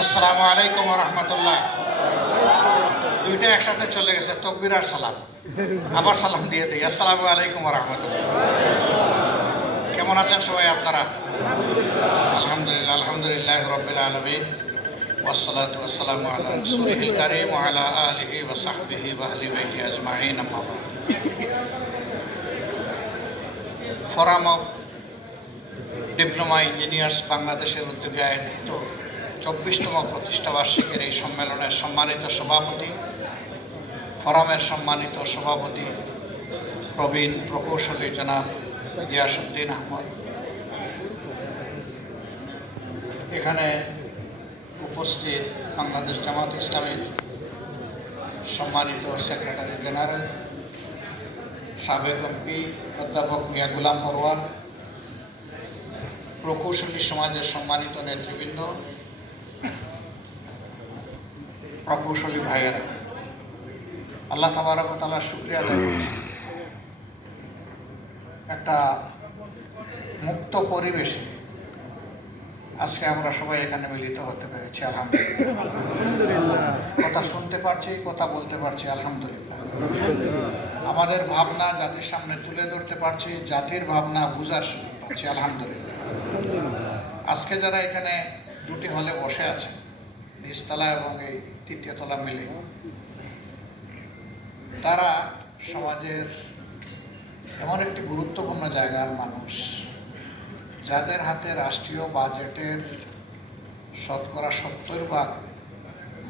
আসসালামু আলাইকুম ওয়া রাহমাতুল্লাহ। দুইটা একসাথে চলে গেছে, তাকবীর আর সালাম। আবার সালাম দিয়ে দিই, আসসালামু আলাইকুম ওয়া রাহমাতুল্লাহ। কেমন আছেন সবাই আপনারা? আলহামদুলিল্লাহ, আলহামদুলিল্লাহ রাব্বিল আলামিন, ওয়াসসালাতু ওয়াসসালামু আলা রাসূলিল কারীম ওয়া আলা আলিহি ওয়া সাহবিহি ওয়া আহলি বাইতি আজমাইন, আম্মা বা'দ। ফোরাম অফ ডিপ্লোমা ইঞ্জিনিয়ার্স বাংলাদেশের উদ্যোগে আয়োজিত 24তম প্রতিষ্ঠাবার্ষিকীর এই সম্মেলনের সম্মানিত সভাপতি, ফোরামের সম্মানিত সভাপতি প্রবীণ প্রকৌশলী জনাব গিয়াসউদ্দিন আহমদ, এখানে উপস্থিত বাংলাদেশ জামাত ইসলামীর সম্মানিত সেক্রেটারি জেনারেল, সাবেক এমপি অধ্যাপক মিয়া গুলাম পরওয়ার, প্রকৌশলী সমাজের সম্মানিত নেতৃবৃন্দ, প্রকৌশলী ভাইয়েরা, আল্লাহ তাবারক ওয়া তাআলার শুকরিয়া আদায় করছি। একটা মুক্ত পরিবেশে আজকে আমরা সবাই এখানে মিলিত হতে পেরেছি, আলহামদুলিল্লাহ। কথা শুনতে পারছি, কথা বলতে পারছি, আলহামদুলিল্লাহ। আমাদের ভাবনা জাতির সামনে তুলে ধরতে পারছি, জাতির ভাবনা বুঝার সুযোগ পাচ্ছি, আলহামদুলিল্লাহ। আজকে যারা এখানে দুটি হলে বসে আছে, নিচতলা এবং এই তৃতীয় তলা মিলে, তারা সমাজের এমন একটি গুরুত্বপূর্ণ জায়গার মানুষ, যাদের হাতে রাষ্ট্রীয় বাজেটের শতকরা 70%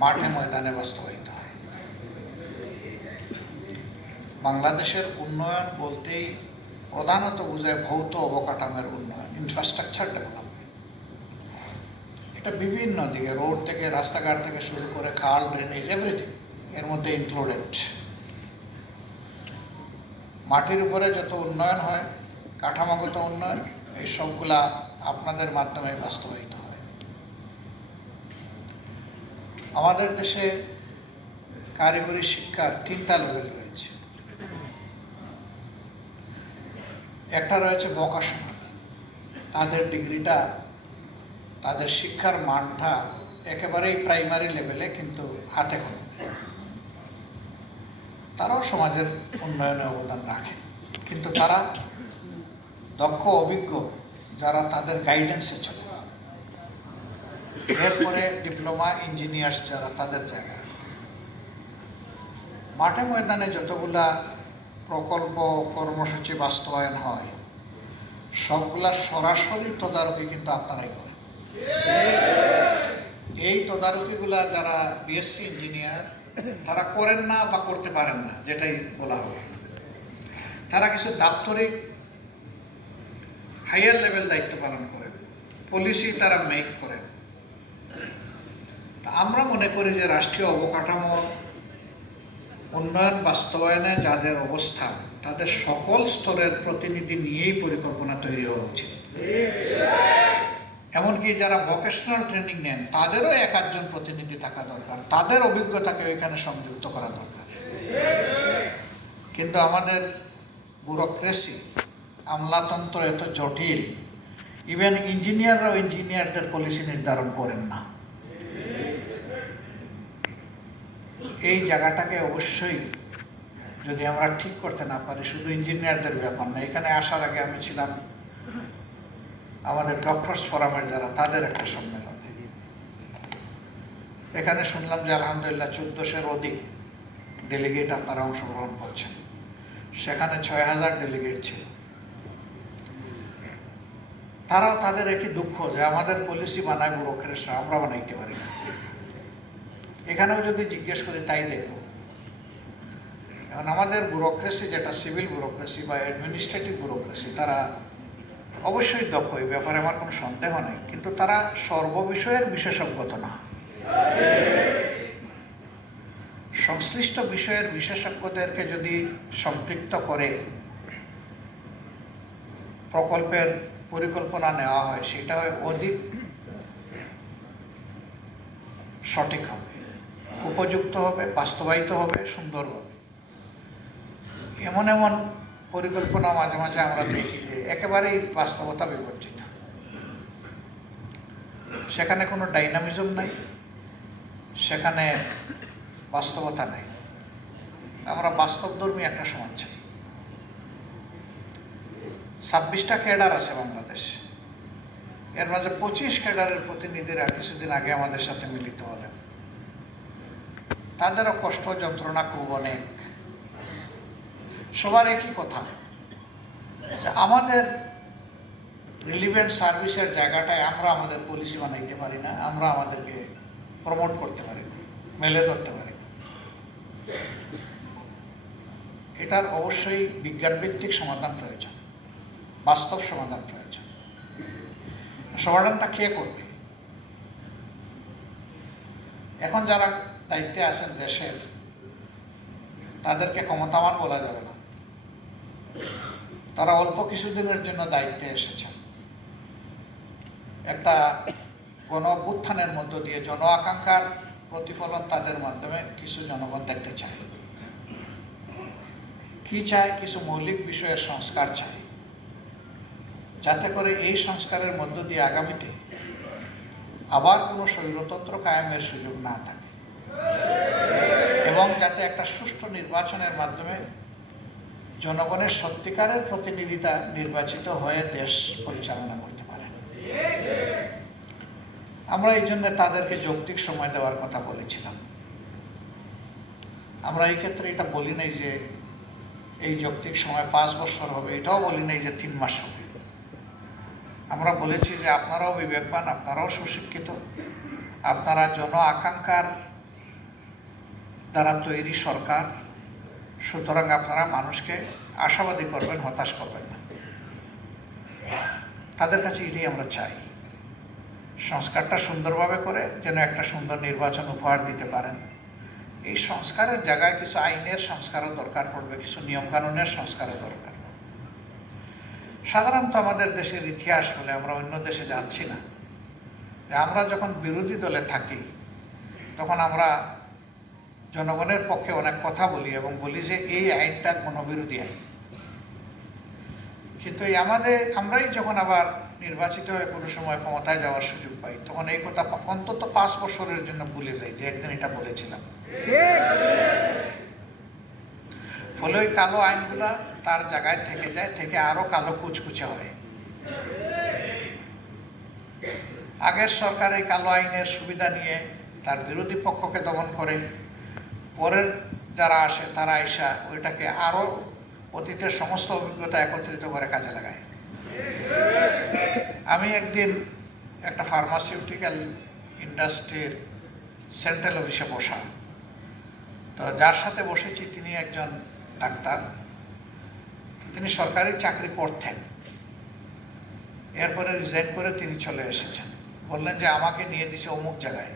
মাঠে ময়দানে বাস্তবায়িত হয়। বাংলাদেশের উন্নয়ন বলতেই প্রধানত বোঝায় ভৌত অবকাঠামোর উন্নয়ন, ইনফ্রাস্ট্রাকচার ডেভেলপমেন্ট। এটা বিভিন্ন দিকে, রোড থেকে, রাস্তাঘাট থেকে শুরু করে খাল, ড্রেনেজ, এভরিথিং এর মধ্যে ইনক্লুডেড। মাটির উপরে যত উন্নয়ন হয়, কাঠামোগত উন্নয়ন, এই সবগুলা আপনাদের মাধ্যমে বাস্তবায়িত হয়। আমাদের দেশে কারিগরি শিক্ষার 3টা লেভেল রয়েছে। একটা রয়েছে ভোকেশনাল, তাদের ডিগ্রিটা, তাদের শিক্ষার মানটা একেবারেই প্রাইমারি লেভেলে, কিন্তু হাতে কলমে। তারাও সমাজের উন্নয়নে অবদান রাখে, কিন্তু তারা দক্ষ, অভিজ্ঞ যারা তাদের গাইডেন্সে চলে। এরপরে ডিপ্লোমা ইঞ্জিনিয়ার্স যারা, তাদের জায়গা। মাঠে ময়দানে যতগুলা প্রকল্প, কর্মসূচি বাস্তবায়ন হয়, সবগুলা সরাসরি তদারকি কিন্তু আপনারাই করেন। এই তদারকিগুলা যারা বিএসসি ইঞ্জিনিয়ার, তারা করেন না বা করতে পারেন না, যেটাই বলা হয়। তারা কিছু দাপ্তরিক হাইয়ার লেভেল দায়িত্ব পালন করেন, পলিসি তারা মেক করেন। আমরা মনে করি যে রাষ্ট্রীয় অবকাঠামো উন্নয়ন বাস্তবায়নে যাদের অবস্থান, তাদের সকল স্তরের প্রতিনিধি নিয়েই পরিকল্পনা তৈরি হওয়া উচিত। এমনকি যারা ভোকেশনাল ট্রেনিং নেন, তাদেরও 1-1 প্রতিনিধি থাকা দরকার, তাদের অভিজ্ঞতাকে এখানে সংযুক্ত করা দরকার। কিন্তু আমাদের ব্যুরোক্রেসি, আমলাতন্ত্র এত জটিল, ইভেন ইঞ্জিনিয়াররাও ইঞ্জিনিয়ারদের পলিসি নির্ধারণ করেন না। এই জায়গাটাকে অবশ্যই যদি আমরা ঠিক করতে না পারি, শুধু ইঞ্জিনিয়ারদের ব্যাপার না। এখানে আসার আগে আমি ছিলাম আমাদের ডক্টরস ফোরামের যারা, তাদের একটা সম্মেলনে। এখানে শুনলাম যে আলহামদুলিল্লাহ 1400-এর অধিক ডেলিগেট আপনারা অংশগ্রহণ করছেন। সেখানে 6000 ডেলিগেট ছিল। তারাও তাদের একই দুঃখ যে আমাদের পলিসি বানায় ব্যুরোক্রেটরা, আমরা বানাইতে পারি না। এখানেও যদি জিজ্ঞেস করি তাই দেখব। এখন আমাদের ব্যুরোক্রেসি, যেটা সিভিল ব্যুরোক্রেসি বা অ্যাডমিনিস্ট্রেটিভ ব্যুরোক্রেসি, তারা অবশ্যই দক্ষ, এই ব্যাপারে আমার কোনো সন্দেহ নেই, কিন্তু তারা সর্ববিষয়ের বিশেষজ্ঞতা না। সংশ্লিষ্ট বিষয়ের বিশেষজ্ঞদেরকে যদি সম্পৃক্ত করে প্রকল্পের পরিকল্পনা নেওয়া হয়, সেটা হয় অধিক সঠিক হবে, উপযুক্ত হবে, বাস্তবায়িত হবে সুন্দরভাবে। এমন এমন পরিকল্পনা মাঝে মাঝে আমরা দেখি যে একেবারেই বাস্তবতা বিবর্জিত। সেখানে কোনো ডাইনামিজম নাই, সেখানে বাস্তবতা নেই। আমরা বাস্তবধর্মী একটা সমাজ চাই। 26টা ক্যাডার আছে বাংলাদেশে, এর মাঝে 25 ক্যাডারের প্রতিনিধিরা কিছুদিন আগে আমাদের সাথে মিলিত হলেন। তাদেরও কষ্ট যন্ত্রণা খুব অনেক। সবার একই কথা, আমাদের রিলিভেন্ট সার্ভিসের জায়গাটায় আমরা আমাদের পলিসি বানাইতে পারি না, আমরা আমাদেরকে প্রমোট করতে পারি না, মেলে ধরতে পারি না। এটার অবশ্যই বিজ্ঞানভিত্তিক সমাধান প্রয়োজন, বাস্তব সমাধান প্রয়োজন। সমাধানটা কে করবে? এখন যারা দায়িত্বে আছেন দেশের, তাদেরকে ক্ষমতাবান বলা যাবে না। তারা অল্প কিছুদিনের জন্য দায়িত্বে এসেছেন। একটা গণ অভ্যুত্থানের মধ্য দিয়ে জন আকাঙ্ক্ষার প্রতিফলন তাদের মাধ্যমে কিছু জনগণ দেখতে চায়। কি চায়? কিছু মৌলিক বিষয়ের সংস্কার চায়, যাতে করে এই সংস্কারের মধ্য দিয়ে আগামীতে আবার কোনো স্বৈরতন্ত্র কায়েমের সুযোগ না থাকে, এবং যাতে একটা সুষ্ঠু নির্বাচনের মাধ্যমে জনগণের সত্যিকারের প্রতিনিধিতা নির্বাচিত হয়ে দেশ পরিচালনা করতে পারে। আমরা এই জন্য তাদেরকে যৌক্তিক সময় দেওয়ার কথা বলেছিলাম। আমরা এই ক্ষেত্রে এটা বলি নাই যে এই যৌক্তিক সময় 5 বছর হবে, এটাও বলি নাই যে 3 মাস হবে। আমরা বলেছি যে আপনারাও বিবেকবান, আপনারাও সুশিক্ষিত, আপনারা জন আকাঙ্ক্ষার দ্বারা তৈরি সরকার, সুতরাং আপনারা মানুষকে আশাবাদী করবেন, হতাশ করবেন না। তাদের কাছে এটাই আমরা চাই, সংস্কারটা সুন্দরভাবে করে যেন একটা সুন্দর নির্বাচন উপহার দিতে পারেন। এই সংস্কারের জায়গায় কিছু আইনের সংস্কারও দরকার পড়বে, কিছু নিয়মকানুনের সংস্কারও দরকার। সাধারণত আমাদের দেশের ইতিহাস বলে, আমরা অন্য দেশে যাচ্ছি না, যে আমরা যখন বিরোধী দলে থাকি তখন আমরা জনগণের পক্ষে অনেক কথা বলি এবং বলি যে এই আইনটা গণবিরোধী আইন। কিন্তু আমরাই যখন আবার নির্বাচিত হয়ে কোনো সময় ক্ষমতায় যাওয়ার সুযোগ পাই, তখন এই কথা অন্তত 5 বছরের জন্য ভুলে যাই যে একদিন এটা বলেছিলাম। ফলে ওই কালো আইনগুলা তার জায়গায় থেকে যায়, থেকে আরো কালো কুচকুচে হয়। আগের সরকার এই কালো আইনের সুবিধা নিয়ে তার বিরোধী পক্ষকে দমন করে, পরের যারা আসে তারা আইসা ওইটাকে আরো অতীতের সমস্ত অভিজ্ঞতা একত্রিত করে কাজে লাগায়। আমি একদিন একটা ফার্মাসিউটিক্যাল ইন্ডাস্ট্রির সেন্ট্রাল অফিসে বসা, তো যার সাথে বসেছি তিনি একজন ডাক্তার, তিনি সরকারি চাকরি করতেন, এরপরে রিজাইন করে তিনি চলে এসেছেন। বললেন যে আমাকে নিয়ে দিছে অমুক জায়গায়,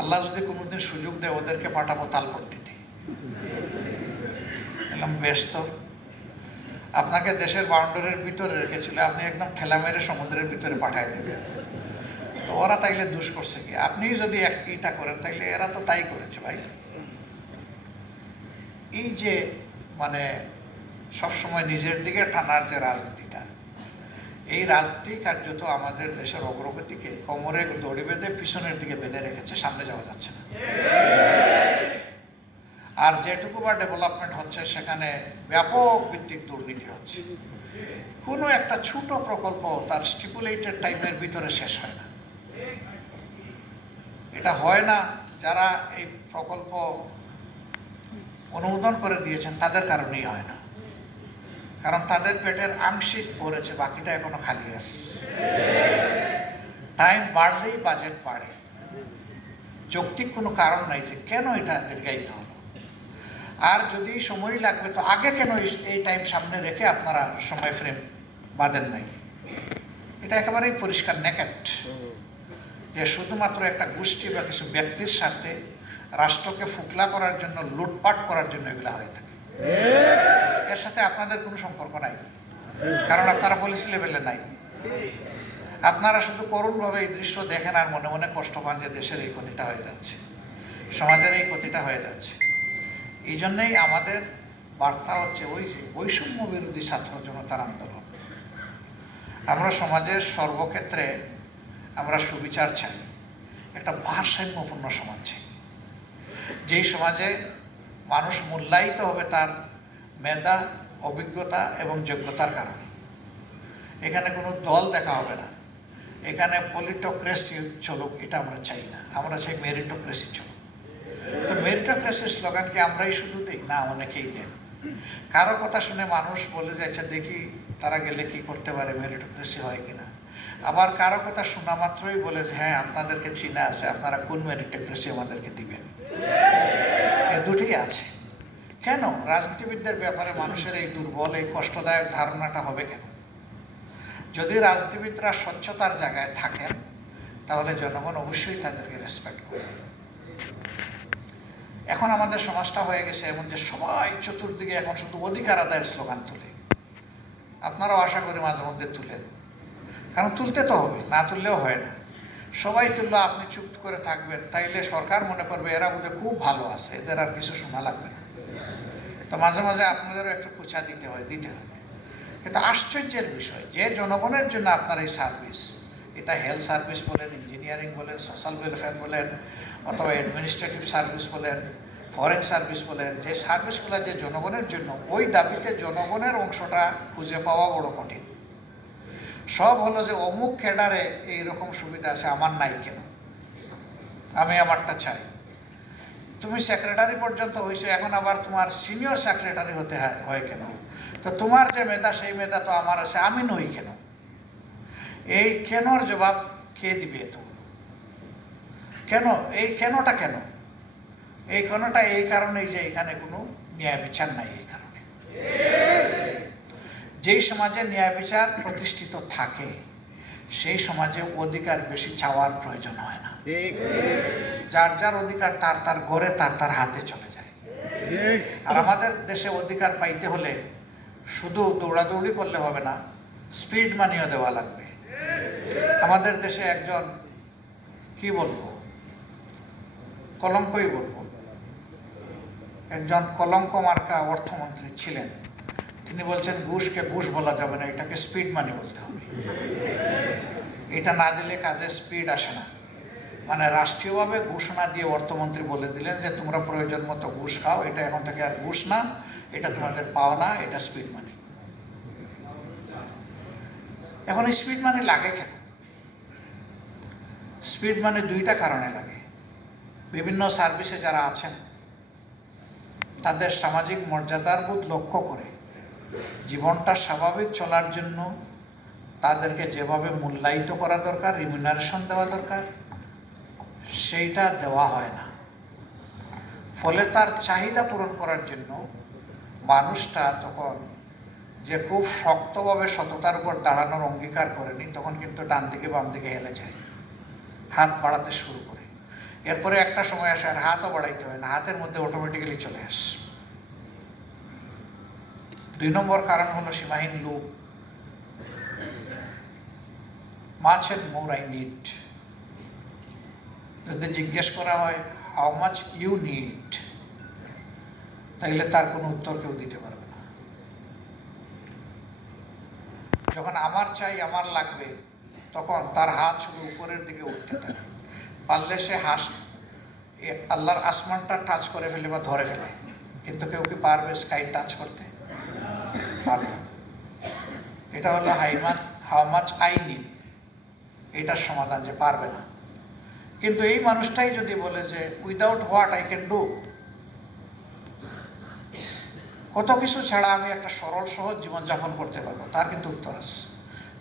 আল্লাহ যদি কোনোদিন সুযোগ দেয় ওদেরকে পাঠাবো তালপট্টিতে। বললাম বেশ, তো আপনাকে দেশের বাউন্ডারির ভিতরে রেখেছিল, আপনি একদম ঠেলা মেরে সমুদ্রের ভিতরে পাঠিয়ে দেবেন। তো ওরা তাইলে দোষ করছে কি? আপনি যদি এইটা করেন তাইলে এরা তো তাই করেছে। ভাই, এই যে মানে সবসময় নিজের দিকে টানার যে রাজনীতিটা, এই রাজনীতি কার্যত আমাদের দেশের অগ্রগতিকে কোমরে দড়ি বেঁধে পিছনের দিকে বেঁধে রেখেছে, সামনে যাওয়া যাচ্ছে না। আর যেটুকু বা ডেভেলপমেন্ট হচ্ছে সেখানে ব্যাপক ভিত্তিক দুর্নীতি হচ্ছে। কোনো একটা ছোট প্রকল্প তার স্টিপুলেটেড টাইমের ভিতরে শেষ হয় না। এটা হয় না যারা এই প্রকল্প অনুমোদন করে দিয়েছেন তাদের কারণেই হয় না, কারণ তাদের পেটের আংশিক ভরেছে, বাকিটা এখনো খালি আছে। টাইম বাড়লেই বাজেট বাড়ে, যৌক্তিক কোনো কারণ নাই যে কেন এটা দীর্ঘায়িত হলো। আর যদি সময় লাগবে তো আগে কেন এই টাইম সামনে রেখে আপনারা সময় ফ্রেম বাঁধেন নাই? এটা একেবারেই পরিষ্কার নেকেট, যে শুধুমাত্র একটা গোষ্ঠী বা কিছু ব্যক্তির সাথে রাষ্ট্রকে ফুকলা করার জন্য, লুটপাট করার জন্য এগুলা হয়ে থাকে। এর সাথে আপনাদের কোনো সম্পর্ক নাই, কারণ আপনারা পলিসি লেভেলে নাই। আপনারা শুধু করুণভাবে এই দৃশ্য দেখেন আর মনে মনে কষ্ট পান যে দেশের এই ক্ষতিটা হয়ে যাচ্ছে, সমাজের এই ক্ষতিটা হয়ে যাচ্ছে। এই জন্যই আমাদের বার্তা হচ্ছে ওই যে বৈষম্য বিরোধী ছাত্র জনতার আন্দোলন। আমরা সমাজের সর্বক্ষেত্রে আমরা সুবিচার চাই, একটা ভারসাম্যপূর্ণ সমাজ চাই, যেই সমাজে মানুষ মূল্যায়িত হবে তার মেধা, অভিজ্ঞতা এবং যোগ্যতার কারণে। এখানে কোনো দল দেখা হবে না, এখানে পলিটোক্রেসি চলুক, এটা আমরা চাই না। আমরা চাই মেরিটোক্রেসি চলুক। তো মেরিটোক্রেসির স্লোগানকে আমরাই শুধু দিই না, অনেকেই দেন। কারো কথা শুনে মানুষ বলে যাচ্ছে দেখি তারা গেলে কি করতে পারে, মেরিটোক্রেসি হয় কিনা। আবার কারো কথা শোনা মাত্রই বলে যে হ্যাঁ আপনাদেরকে চিনা আছে, আপনারা কোন মেরিটোক্রেসি আমাদেরকে দিবেন। এ দুটি আছে। কেন রাজনীতিবিদদের ব্যাপারে মানুষের এই দুর্বল, এই কষ্টদায়ক ধারণাটা হবে কেন? যদি রাজনীতিবিদরা স্বচ্ছতার জায়গায় থাকেন তাহলে জনগণ অবশ্যই তাদেরকে রেসপেক্ট করবে। এখন আমাদের সমাজটা হয়ে গেছে এমন যে সবাই চতুর্দিকে এখন শুধু অধিকার আদায়ের স্লোগান তুলে। আপনারাও আশা করি মাঝে মধ্যে তুলেন, কারণ তুলতে তো হবে, না তুললেও হয় না। সবাই তুললো, আপনি চুপ করে থাকবেন, তাইলে সরকার মনে করবে এরা বোধহয় খুব ভালো আছে, এদের আর কিছু শোনা লাগবে না। তো মাঝে মাঝে আপনাদেরও একটু কুচা দিতে হয়। কিন্তু আশ্চর্যের বিষয় যে জনগণের জন্য আপনার এই সার্ভিস, এটা হেলথ সার্ভিস বলেন, ইঞ্জিনিয়ারিং বলেন, সোশ্যাল ওয়েলফেয়ার বলেন, অথবা অ্যাডমিনিস্ট্রেটিভ সার্ভিস বলেন, ফরেন সার্ভিস বলেন, যে সার্ভিসগুলো যে জনগণের জন্য, ওই দাবিতে জনগণের অংশটা খুঁজে পাওয়া বড় কঠিন। সব হলো যে অমুক ক্যাডারে এইরকম সুবিধা আছে, আমার নাই কেন, আমি আমারটা চাই। তুমি সেক্রেটারি পর্যন্ত হয়েছে, এখন আবার তোমার সিনিয়র সেক্রেটারি হতে হয় কেন? তো তোমার যে মেধা সেই মেধা তো আমার আছে, আমি নই কেন? এই কেনর জবাব কে দিবে? তো কেন, এই কেনটা কেন? এই কেনটা এই কারণেই যে এখানে কোনো ন্যায় বিচার নাই। এই কারণে যেই সমাজে ন্যায় বিচার প্রতিষ্ঠিত থাকে সেই সমাজে অধিকার বেশি চাওয়ার প্রয়োজন হয় না। যার যার অধিকার তার তার ঘরে তার তার হাতে চলে যায়। আর আমাদের দেশে অধিকার পাইতে হলে শুধু দৌড়াদৌড়ি করলে হবে না, স্পিড মানিও দেওয়া লাগবে। আমাদের দেশে একজন কি বলবো, কলঙ্কই বলবো, একজন কলঙ্ক মার্কা অর্থমন্ত্রী ছিলেন। তিনি বলছেন ঘুষকে ঘুষ বলা যাবে না, এটাকে স্পিড মানি বলতে হবে। এটা না দিলে কাজে স্পিড আসে না। মানে রাষ্ট্রীয়ভাবে ঘোষণা দিয়ে অর্থমন্ত্রী বলে দিলেন যে তোমরা প্রয়োজন মতো ঘুষ খাও, এটা এখন থেকে আর ঘুষ না, এটা তোমাদের পাওনা, এটা স্পিড মানি। এখন স্পিড মানি লাগে কেন? স্পিড মানি দুইটা কারণে লাগে। বিভিন্ন সার্ভিসে যারা আছেন তাদের সামাজিক মর্যাদার বোধ লক্ষ্য করে জীবনটা স্বাভাবিক চলার জন্য তাদেরকে যেভাবে মূল্যায়িত করা দরকার, রিমিউনারেশন দেওয়া দরকার, সেইটা দেওয়া হয় না। ফলে তার চাহিদা পূরণ করার জন্য মানুষটা তখন যে খুব শক্তভাবে সততার উপর দাঁড়ানোর অঙ্গীকার করেনি, তখন কিন্তু ডান দিকে বাম দিকে হেলে যায়, হাত বাড়াতে শুরু করে। এরপরে একটা সময় আসে আর হাতও বাড়াইতে হয় না, হাতের মধ্যে অটোমেটিক্যালি চলে আসে। 2 নম্বর কারণ হলো সীমাহীন লোভ। Much and more I need. যদি জিজ্ঞেস করা হয় হাউ মাচ ইউ নিড, তাইলে তার কোনো উত্তর কেউ দিতে পারবে না। যখন আমার চাই, আমার লাগবে, তখন তার হাত শুধু উপরের দিকে উঠতে থাকে। পারলে সে আল্লাহর আসমানটা টাচ করে ফেলে বা ধরে ফেলে, কিন্তু কেউ কি পারবে স্কাই টাচ করতে? পারবে না। এটা হলো হাউ মাচ আই নিড, এটার সমাধান যে পারবে না। কিন্তু এই মানুষটাই যদি বলে যে without what I can do, কত কিছু ছাড়া আমি একটা সরল সহজ জীবনযাপন করতে পারবো, তার কিন্তু উত্তর আছে।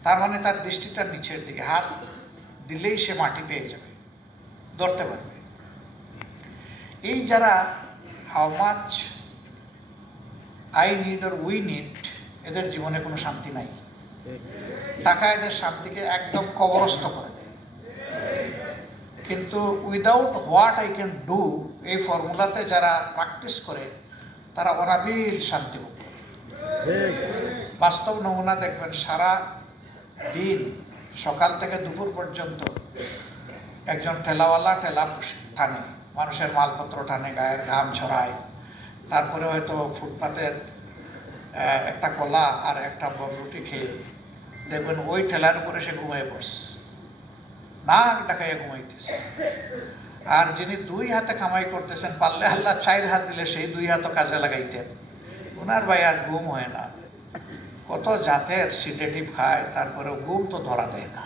তার মানে তার দৃষ্টিটা নিচের দিকে, হাত দিলেই সে মাটি পেয়ে যাবে, ধরতে পারবে। এই যারা how much I need or we need, এদের জীবনে কোনো শান্তি নাই। টাকা এদের শান্তিকে একদম কবরস্থ করে দেয়। কিন্তু without what I can do, এই ফর্মুলাতে যারা প্র্যাকটিস করে তারা অনাবিল শান্তি ভোগ করে। বাস্তব নমুনা দেখবেন, সারা দিন সকাল থেকে দুপুর পর্যন্ত একজন ঠেলাওয়ালা ঠেলা টানে, মানুষের মালপত্র টানে, গায়ের ঘাম ছড়ায়, তারপরে হয়তো ফুটপাতের একটা কলা আর একটা বনরুটি খেয়ে দেখবেন ওই ঠেলার উপরে সে ঘুমিয়ে পড়ছে। নাক ডাকাইয়া ঘুমাইতেছে। আর যিনি দুই হাতে কামাই করতেছেন, পারলে আল্লাহ 4 হাত দিলে সেই 2 হাতও কাজে লাগাইতেন, ওনার ভাই আর ঘুম হয় না। কত জাতের সিডেটিভ খায়, তারপরেও ঘুম তো ধরা দেয় না।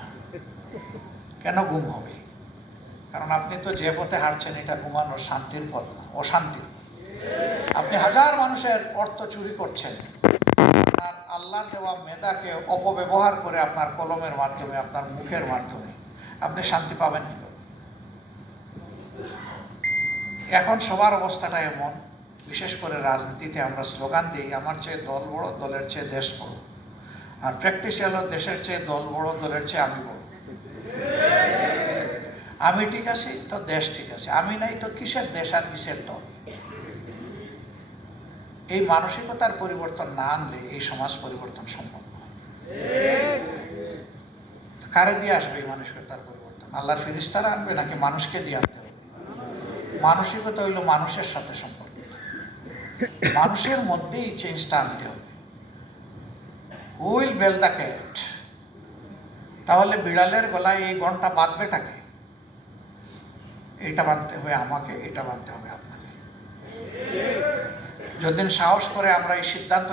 কেন ঘুম হবে? কারণ আপনি তো যে পথে হাঁটছেন এটা ঘুমানোর শান্তির পথ না, অশান্তি। আপনি হাজার মানুষের অর্থ চুরি করছেন, আপনার আল্লাহর দেওয়া মেধাকে অপব্যবহার করে আপনার কলমের মাধ্যমে, আপনার মুখের মাধ্যমে আপনি শান্তি পাবেন কি? এখন সবার অবস্থাটা এমন, বিশেষ করে রাজনীতিতে আমরা স্লোগান দিই, আমার চেয়ে দল বড়, দলের চেয়ে দেশ বড়। আর প্র্যাকটিস হলো দেশের চেয়ে দল বড়, দলের চেয়ে আমি বড়। আমি ঠিক আছি তো দেশ ঠিক আছে, আমি নাই তো কিসের দেশ আর কিসের দল? এই মানসিকতার পরিবর্তন না আনলে এই সমাজ পরিবর্তন সম্ভব নয়। কারে দিয়ে আসবে এই মানসিকতার পরিবর্তন? আল্লাহর ফেরেশতারা আনবে নাকি মানুষকে দিয়ে আনতে হবে? মানসিকতা হইল মানুষের সাথে সম্পর্কিত, মানুষের মধ্যেই চেঞ্জটা আনতে হবে। Will bell the cat. তাহলে বিড়ালের গলায় এই ঘন্টা বাঁধবেটাকে? এটা বাঁধতে হবে আমাকে, এটা বাঁধতে হবে আপনাকে। যতদিন সাহস করে আমরা এই সিদ্ধান্ত